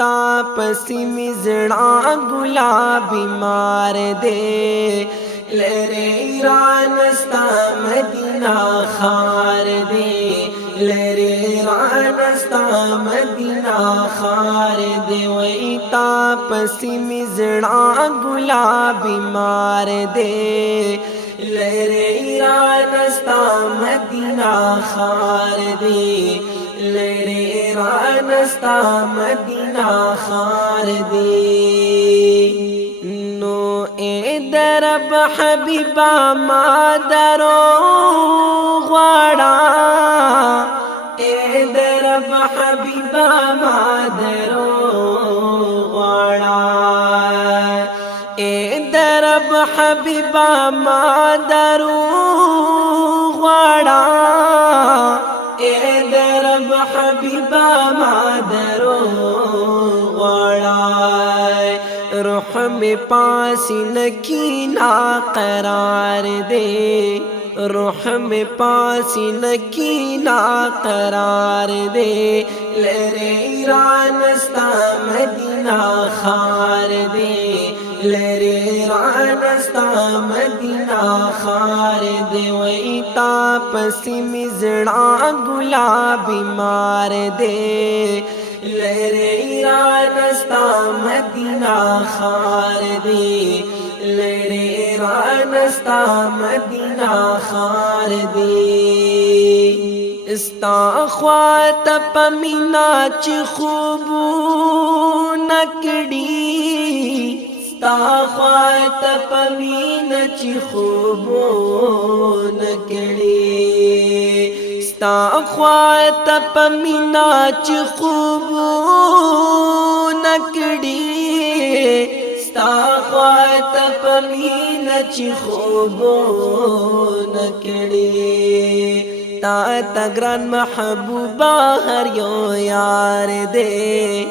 تا پسی می زڑا گلابی مار دے لرے ایران استا مدینہ خار دے لرے ایران استا مدینہ خار دے وی تا پسی می زڑا گلابی مار دے لرے ایران استا مدینہ خار دے لرے ایران استا مدینہ خار دے نو اے درب حبیبا ما درو غواړه اے درب حبیبا ما درو غواړه اے درب حبیبا ما درو غواړه اے درب حبیبا ما درو غواړه روح میں پاس نکینا قرار دے روح میں پاس نکینا قرار دے لرے ایران استا مدینہ خار دے لرے ایران استا مدینہ خار دے وی تا پسی می زڑا گلابی مار دے لرے ایران استا مدینہ خار دے لرے ایران استا مدینہ خار دے استا خوات پمینا چی خوبو نکڑی استا خوات پمینا چی خوبو نکڑی استا خوات پمینا چی خوبو نکڑی استا خوات پمینا چی خوبو نکڑی تا تگران محبوبا ہر یو یار دے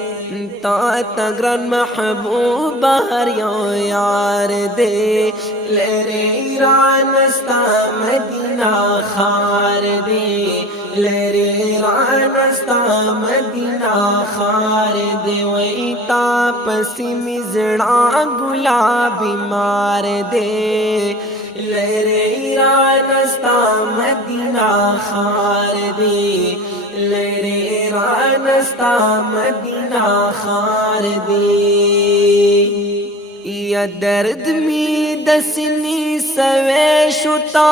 تا تگران محبوبا ہر یو یار دے لرے ایران استا مدینہ خار دے لرے ایران استا مدینہ خار دے وی تا پسی می زڑا گلابی مار دے لرے ایران استا مدینہ خار دے لرے ایران استا مدینہ خار دے یا درد می دسنی سوے شتا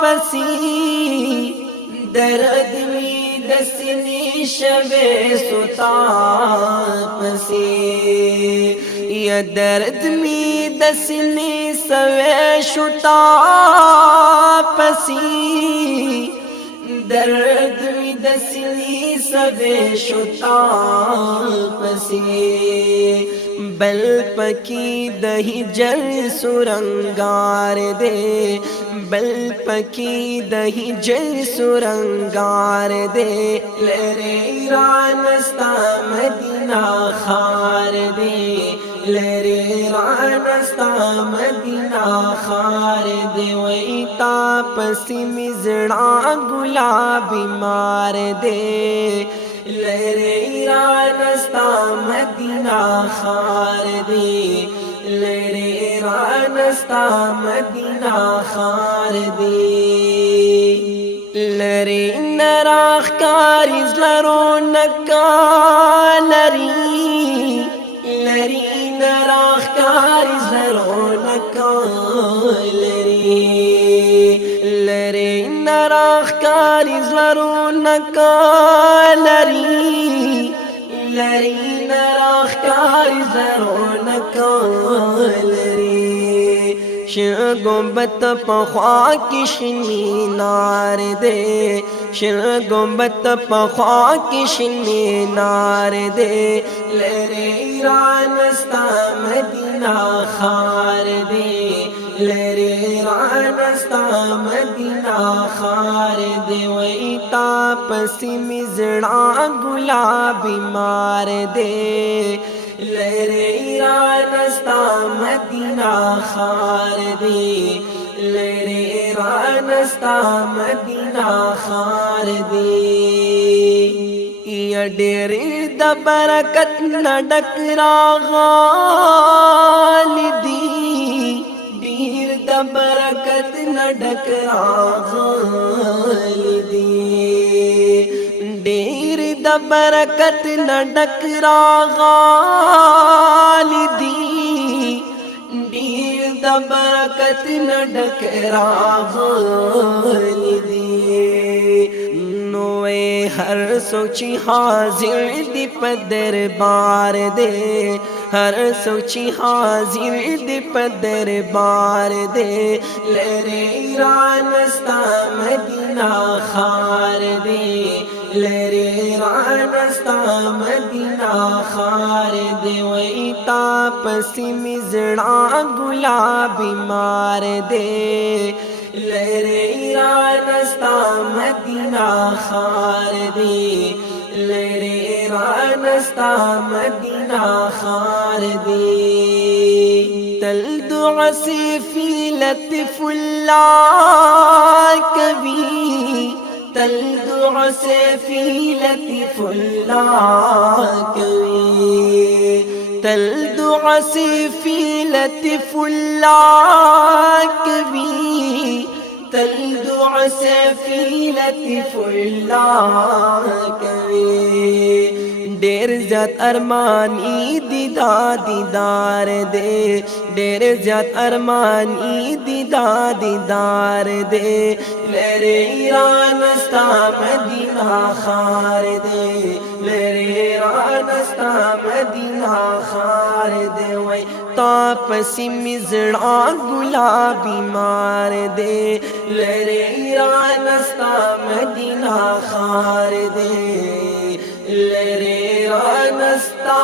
پسی درد می دسنی شوے ستا پسی یا درد می دسنی سوے شتا پسی درد می دسنی سوے شتا پسی بل پکی دہی جل سرنگار دے بل پکی دہی جل سرنگار دے لرے ایران استا مدینہ خار دے لرے ایران استا مدینہ خار دے وی تا پسی می زڑا گلابی مار دے لرے ایران استا مدینہ خار دے لرے ایران استا مدینہ خار دے لرے نراخ کاریز لرو نکا لری لری نراخ کاریز لرو نکا لری لرے نراخ کاریز لرو نکا لری لری نراخ کاریز لرو نکا لری گنبت پخوا کی شنی نار دے گنبت پخوا کی شنی نار دے لرے ایران استا مدینہ خار دے لرے ایران استا مدینہ خار دے وی تا پسی می زڑا گلابی مار دے لرے ایران استا مدینہ خار دے لرے ایران استا مدینہ خار دے یا ډېر د برکت نډک راغلی دی ډیر د برکت نډک راغلی دی ډیر د برکت نډک راغلی دی ډیر د برکت نډک راغلی دی نوې هر سوچي حاضر دی په دربار دے ہر سوچی حاضر دی په دربار دے لری رانستا مدینہ خار دے لری رانستا مدینہ خار دے وئی تا پسی مزڑا گلابی مار دے لری رانستا مدینہ خار دے لری رانستا مدینہ خار دے تل دعا سے فی لطف اللہ کبھی تل دعا سے فی لطف اللہ کبھی تل دعا سے فی لطف اللہ کبھی تل دعا سے فی لطف اللہ کبھی ډیر زیات ارمانی دیدار دے ډیر زیات ارمانی دیدار دے لری رانستا مدینہ خار دے لری رانستا مدینہ خار دے وای تا پسی مزڑا گلابی مار دے لری رانستا مدینہ خار دے لری رانستا